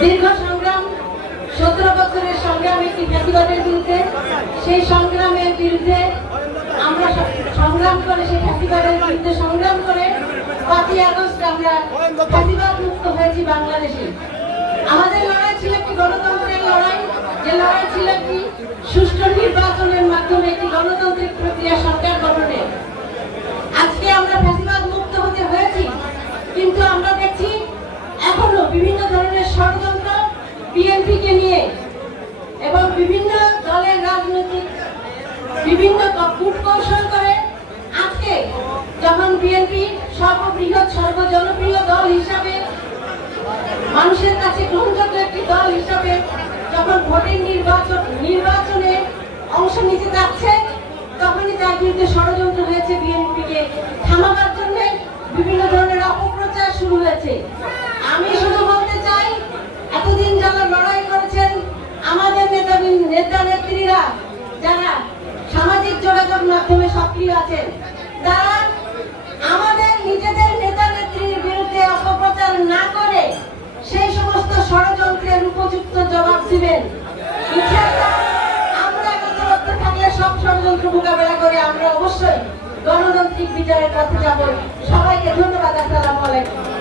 দীর্ঘ সংগ্রাম 17 বছরের সংগ্রাম একটি ফ্যাসিবাদের বিরুদ্ধে। সেই সংগ্রামের বিরুদ্ধে আমরা সংগ্রাম করে, সেই ফ্যাসিবাদের বিরুদ্ধে সংগ্রাম করে 5ই আগস্ট আমরা ফ্যাসিবাদ মুক্ত হয়েছি বাংলাদেশে। আমাদের লড়াই ছিল একটি গণতন্ত্রের লড়াই, যে লড়াই ছিল একটি সুষ্ঠু নির্বাচনের মাধ্যমে একটি গণতান্ত্রিক প্রক্রিয়া সরকার গঠনের। আজকে আমরা ফ্যাসিবাদ মুক্ত হতে হয়েছি, কিন্তু আমরা দেখছি এখনো বিভিন্ন ধরনের ষড়যন্ত্র বিএনপিকে নিয়ে এবং বিভিন্ন দলের রাজনৈতিক বিভিন্ন কূটকৌশল করে। আজকে যখন বিএনপি সর্ববৃহৎ সর্বজনপ্রিয় দল হিসাবে, মানুষের কাছে গ্রহণযোগ্য একটি দল হিসাবে যখন ভোটের নির্বাচনে অংশ নিতে যাচ্ছে, তখনই তার বিরুদ্ধে ষড়যন্ত্র হয়েছে। বিএনপিকে থামাবার জন্য বিভিন্ন ধরনের অপপ্রচার শুরু হয়েছে। আমি শুধু বলতে চাই, এতদিন যারা লড়াই করেছেন, আমাদের নেতা নেত্রীরা যারা সামাজিক যোগাযোগ মাধ্যমে সক্রিয় আছেন, তারা আমাদের নিজেদের নেতা নেত্রীর বিরুদ্ধে অপপ্রচার না করে সেই সমস্ত ষড়যন্ত্রের উপযুক্ত জবাব দিবেন। ইনশাআল্লাহ আমরা ঐক্যবদ্ধ থাকলে সব ষড়যন্ত্র মোকাবেলা করে আমরা অবশ্যই গণতান্ত্রিক বিজয়ের পথে যাব। সবাইকে ধন্যবাদ। আসসালামু আলাইকুম।